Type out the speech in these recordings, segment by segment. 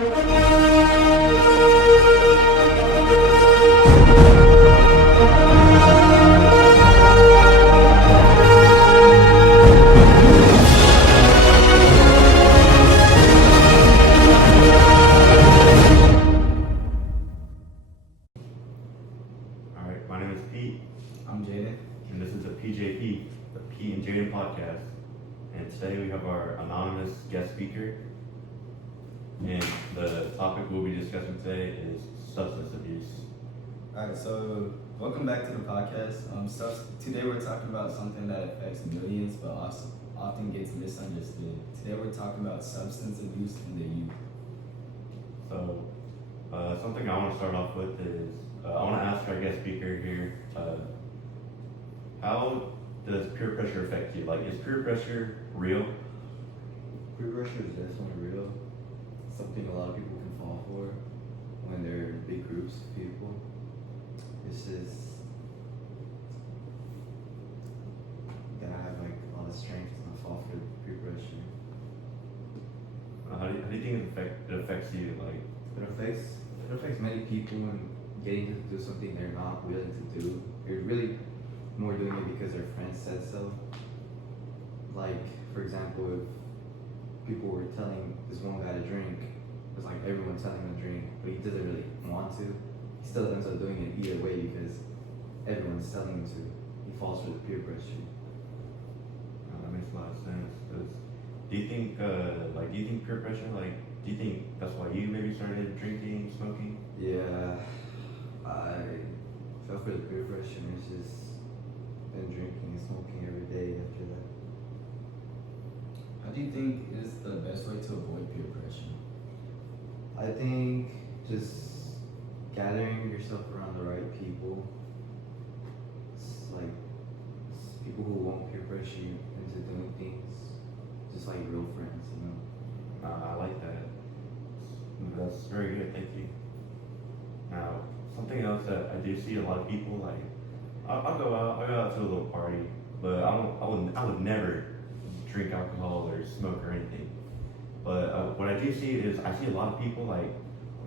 Alright, my name is Pete. I'm Jaden. And this is the PJP, the PJP Podcast. And today we have our anonymous guest speaker. And the topic we'll be discussing today is substance abuse. Alright, so welcome back to the podcast. Today we're talking about something that affects millions but also often gets misunderstood. Today we're talking about substance abuse in the youth. So, something I want to start off with is, I want to ask our guest speaker here, how does peer pressure affect you? Like, is peer pressure real? Peer pressure is definitely real. Something a lot of people can fall for when they're in big groups of people. It's just you gotta have like a lot of strength to not fall for peer pressure. How do you think it affects you? Like, It affects many people and getting to do something they're not willing to do. They're really more doing it because their friends said so. Like, for example, if people were telling this one guy to drink, it's like everyone's telling him to drink, but he doesn't really want to. He still ends up doing it either way because everyone's telling him to. He falls for the peer pressure. that makes a lot of sense. 'Cause do you think peer pressure, do you think that's why you maybe started drinking, smoking? Yeah, I fell for the peer pressure and it's just been drinking and smoking every day after that. How do you think is the best way to avoid peer pressure? I think just gathering yourself around the right people. It's like people who won't peer pressure you into doing things, just like real friends, you know. I like that. That's very good, thank you. Now, something else that I do see a lot of people like, I'll go out to a little party, but I would never drink alcohol or smoke or anything. But what I do see is I see a lot of people like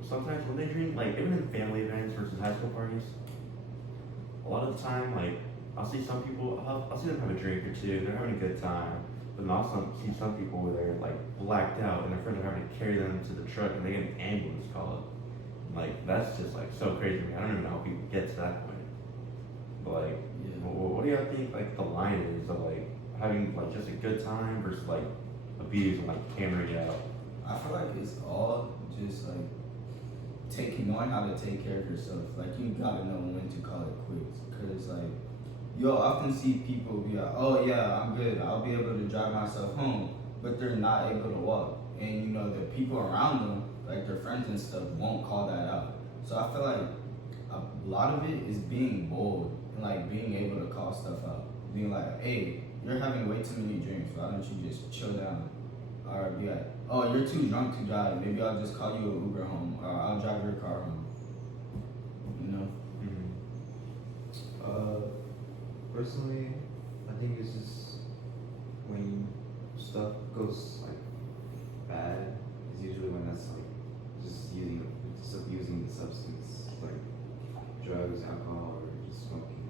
sometimes when they drink, like even in family events versus high school parties, a lot of the time like I'll see some people, I'll see them have a drink or two, they're having a good time. But then also see some people where they're like blacked out and their friends are having to carry them to the truck and they get an ambulance called. Like that's just like so crazy to me. I don't even know how people get to that point. But like, what do y'all think like the line is of like having like just a good time versus like abuse and like hammering it out? I feel like it's all just like knowing how to take care of yourself. Like you gotta know when to call it quits. Cause like you'll often see people be like, oh yeah, I'm good, I'll be able to drive myself home, but they're not able to walk. And you know, the people around them, like their friends and stuff, won't call that out. So I feel like a lot of it is being bold and like being able to call stuff out. Being like, hey, you're having way too many drinks, why don't you just chill down? Or be like, oh, you're too drunk to drive, maybe I'll just call you an Uber home, or I'll drive your car home. You know? Personally, I think it's just when stuff goes like bad, is usually when that's like just abusing the substance, like drugs, alcohol, or just smoking.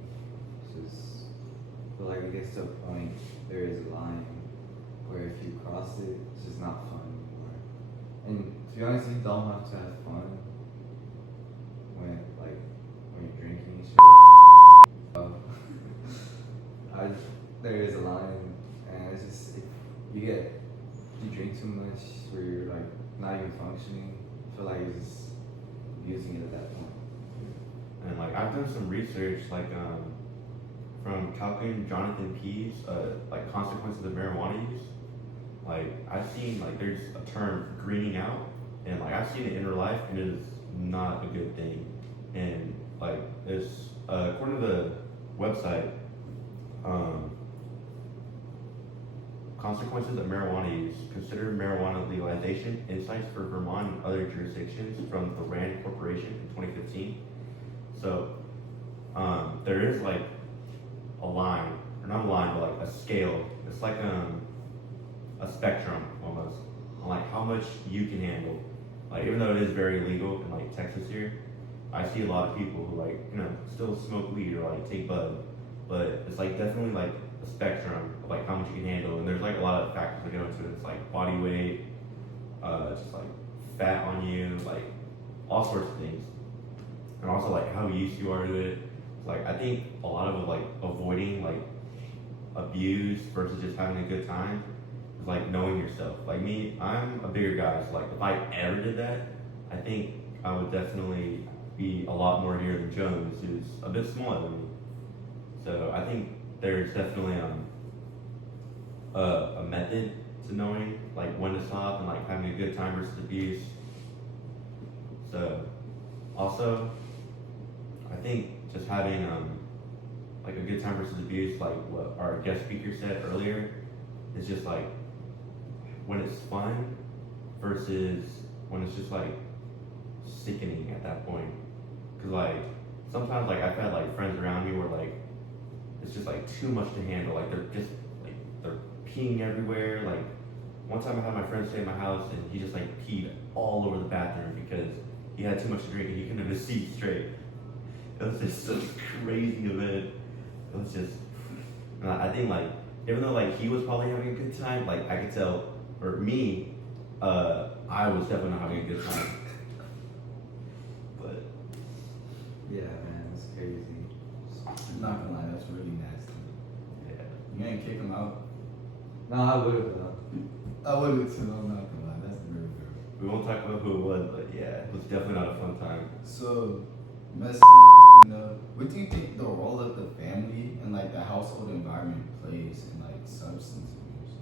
It's just, but like it gets to a point, there is a line where if you cross it, it's just not fun anymore. And to be honest, you don't have to have fun when you're drinking and shit. There is a line, and it's just if you drink too much where you're like not even functioning, I feel like it's just abusing it at that point. And like I've done some research like from Calvin Jonathan Pease, like consequences of marijuana use. Like I've seen like there's a term greening out, and like I've seen it in real life, and it is not a good thing. And like it's according to the website, consequences of marijuana use. Consider marijuana legalization. Insights for Vermont and other jurisdictions from the RAND Corporation in 2015. So there is like a line, or not a line, but like a scale. It's like a spectrum almost on like how much you can handle. Like even though it is very legal in like Texas here, I see a lot of people who like still smoke weed or like take bud, but it's like definitely like a spectrum of like how much you can handle, and there's like a lot of factors that go into it. It's like body weight, just like fat on you, like all sorts of things, and also like how used you are to it. Like I think a lot of like avoiding like abuse versus just having a good time is like knowing yourself. Like me, I'm a bigger guy, so like if I ever did that, I think I would definitely be a lot more here than Jones, who's a bit smaller than me. So I think there's definitely a method to knowing like when to stop and like having a good time versus abuse. So also, I think just having like a good time versus abuse, like what our guest speaker said earlier, is just like when it's fun versus when it's just like sickening at that point. Cause like sometimes like I've had like friends around me where like it's just like too much to handle. Like they're just like they're peeing everywhere. Like one time I had my friend stay at my house and he just like peed all over the bathroom because he had too much to drink and he couldn't have his seat straight. It was just such a crazy event. It was just, and I think like, even though like he was probably having a good time, like I could tell, or me, I was definitely not having a good time. But Yeah, man, it's crazy. I'm not gonna lie, that's really nasty. yeah, You ain't kick him out. No, I would have though. I would too. I'm not gonna lie, that's very good. we won't talk about who it was, but yeah, it was definitely not a fun time. So, what do you think the role of the family and like the household environment plays in like substance abuse?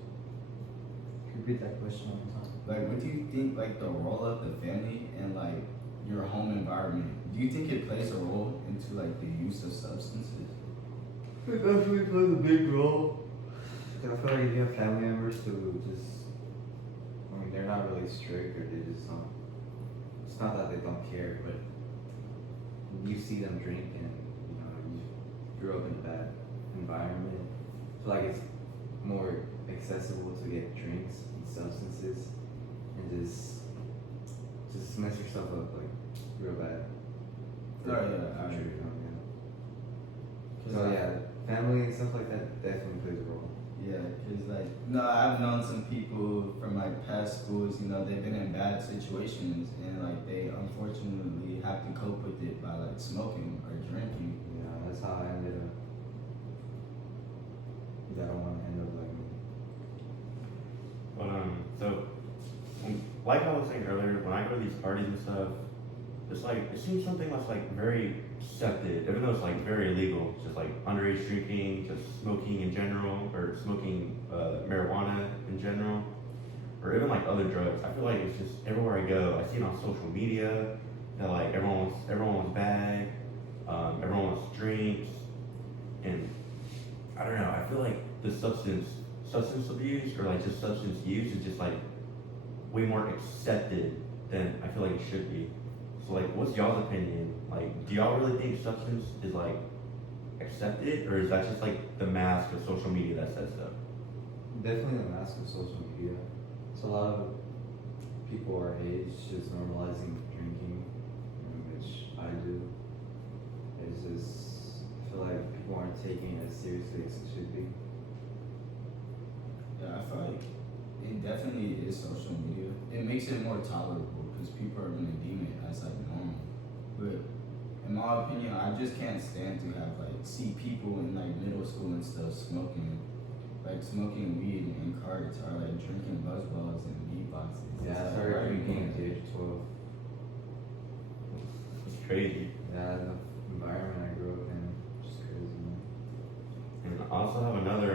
Repeat that question one more time. Like, what do you think like the role of the family and like your home environment? Do you think it plays a role into like the use of substances? It definitely plays a big role. I feel like if you have family members who just, I mean, they're not really strict or they just don't, it's not that they don't care, but you see them drink and, you grew up in a bad environment. I feel like it's more accessible to get drinks and substances and just mess yourself up like real bad. Oh yeah, I Future, agree. So yeah, family and stuff like that definitely plays a role. Yeah, cause like I've known some people from like past schools. They've been in bad situations and like they unfortunately have to cope with it by like smoking or drinking. Yeah, that's how I ended up. I don't want to end up like me. But so like I was saying earlier, when I go to these parties and stuff, it's like it seems something that's like very accepted, even though it's like very illegal. Just like underage drinking, just smoking in general, or smoking marijuana in general, or even like other drugs. I feel like it's just everywhere I go, I see it on social media that like everyone wants bag, everyone wants drinks, and I don't know. I feel like the substance abuse or like just substance use is just like way more accepted than I feel like it should be. So like, what's y'all's opinion? Like, do y'all really think substance is like accepted, or is that just like the mask of social media that says so? Definitely the mask of social media. So a lot of people our age just normalizing drinking, which I do. It's just, I feel like people aren't taking it as seriously as it should be. Yeah, I feel like it definitely is social media. It makes it more tolerable because people are gonna deem it as like normal. But in my opinion, I just can't stand to have like see people in like middle school and stuff smoking weed in carts or like drinking buzz balls and weed boxes. Yeah, I It's started like, drinking at the age of 12. It's crazy. Yeah, the environment I grew up in, just crazy, man. And I also have another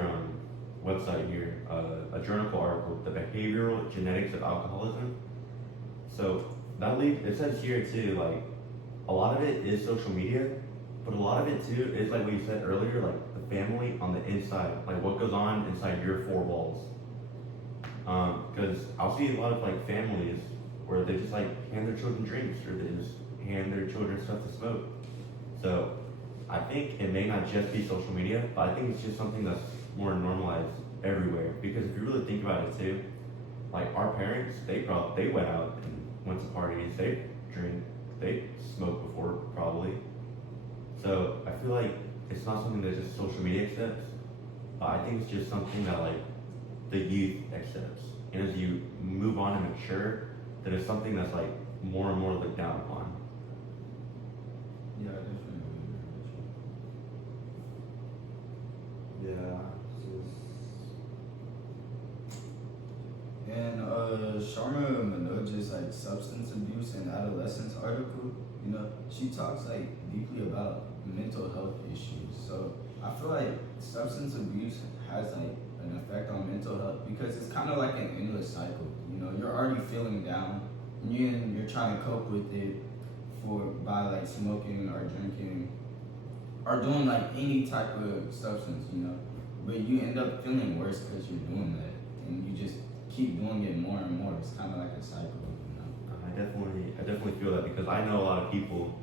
website here, a journal article, The Behavioral Genetics of Alcoholism. So it says here too, like a lot of it is social media, but a lot of it too is like what you said earlier, like the family on the inside, like what goes on inside your four walls. Because I'll see a lot of like families where they just like hand their children drinks or they just hand their children stuff to smoke. So I think it may not just be social media, but I think it's just something that's more normalized everywhere. Because if you really think about it too, like our parents, they went out and went to parties, they drink, they smoke before probably. So I feel like it's not something that just social media accepts. I think it's just something that like the youth accepts. And as you move on and mature, then it's something that's like more and more looked down upon. Yeah, definitely. Yeah. And Sharma Manoj's like substance abuse and adolescence article, you know, she talks like deeply about mental health issues. So I feel like substance abuse has like an effect on mental health because it's kind of like an endless cycle. You know, you're already feeling down, and you're trying to cope with it by like smoking or drinking or doing like any type of substance, you know. But you end up feeling worse because you're doing that, and you just keep doing it more and more. It's kind of like a cycle, you know. I definitely feel that because I know a lot of people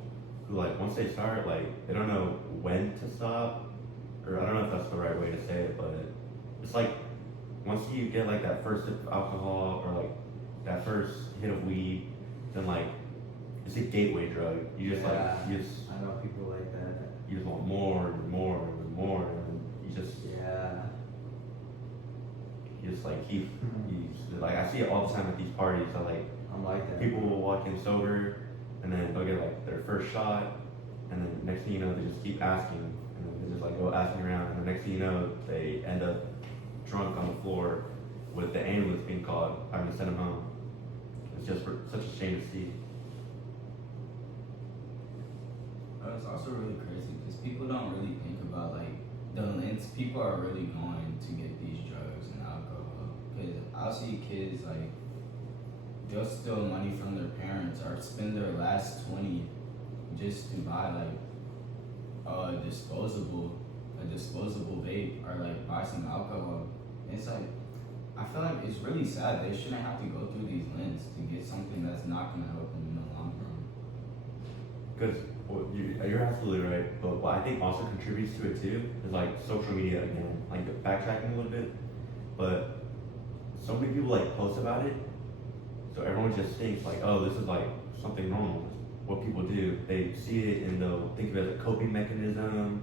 who like once they start, like they don't know when to stop, or I don't know if that's the right way to say it, but it's like once you get like that first sip of alcohol or like that first hit of weed, then like it's a gateway drug. You just like you just I know people like that. you just want more and more and more, and you just you just like keep you just, like I see it all the time at these parties. I like I'm like that. people will walk in sober, and then they'll get like their first shot, and then next thing you know, they just keep asking, and then they just like go asking around, and the next thing you know, they end up drunk on the floor with the ambulance being called, having to send them home. It's just such a shame to see. It's also really crazy because people don't really think about like the lengths people are really going to get these drugs and alcohol. Because I'll see kids like they'll steal money from their parents or spend their last 20 just to buy like a disposable vape or like buy some alcohol. And it's like I feel like it's really sad. They shouldn't have to go through these lengths to get something that's not gonna help them in the long run. Because you're absolutely right, but what I think also contributes to it too is like social media again, like backtracking a little bit, but so many people like post about it, so everyone just thinks like, oh, this is like something normal. What people do, they see it and they'll think of it as a coping mechanism,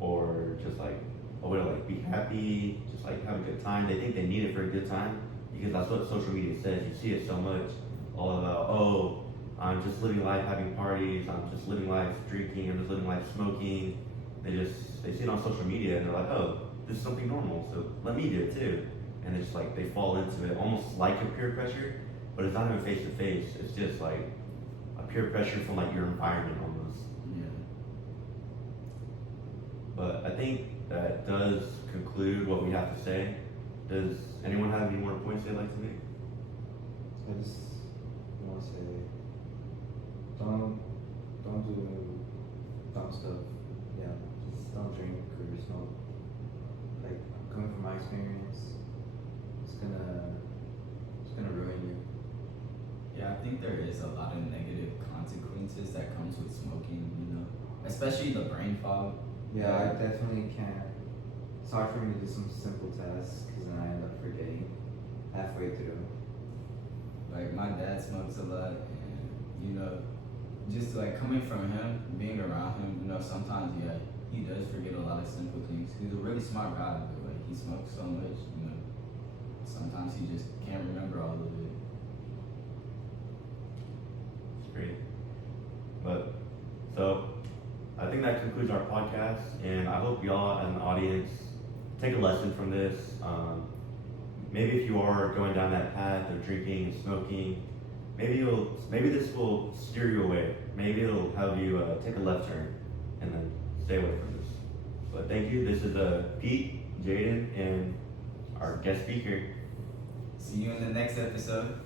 or just like a way to like be happy, just like have a good time. They think they need it for a good time because that's what social media says. You see it so much, all about, oh, I'm just living life having parties, I'm just living life drinking, I'm just living life smoking. They see it on social media and they're like, oh, this is something normal, so let me do it too. And it's like they fall into it almost like a peer pressure, but it's not even face to face. It's just like a peer pressure from like your environment almost. Yeah. But I think that does conclude what we have to say. Does anyone have any more points they'd like to make? I just want to say, don't do dumb stuff. Yeah, just don't drink or smoke. Like coming from my experience, it's gonna ruin you. Yeah, I think there is a lot of negative consequences that comes with smoking, you know, especially the brain fog. Yeah, I definitely can't. It's hard for me to do some simple tasks because then I end up forgetting halfway through. Like my dad smokes a lot, and you know, just like coming from him, being around him, you know, sometimes he does forget a lot of simple things. He's a really smart guy, but like he smokes so much, you know, sometimes he just can't remember all of it. It's great. But so I think that concludes our podcast, and I hope y'all and the audience take a lesson from this. Maybe if you are going down that path of drinking and smoking, maybe this will steer you away. Maybe it'll have you take a left turn and then stay away from this. But thank you. This is Pete, Jaden, and our guest speaker. See you in the next episode.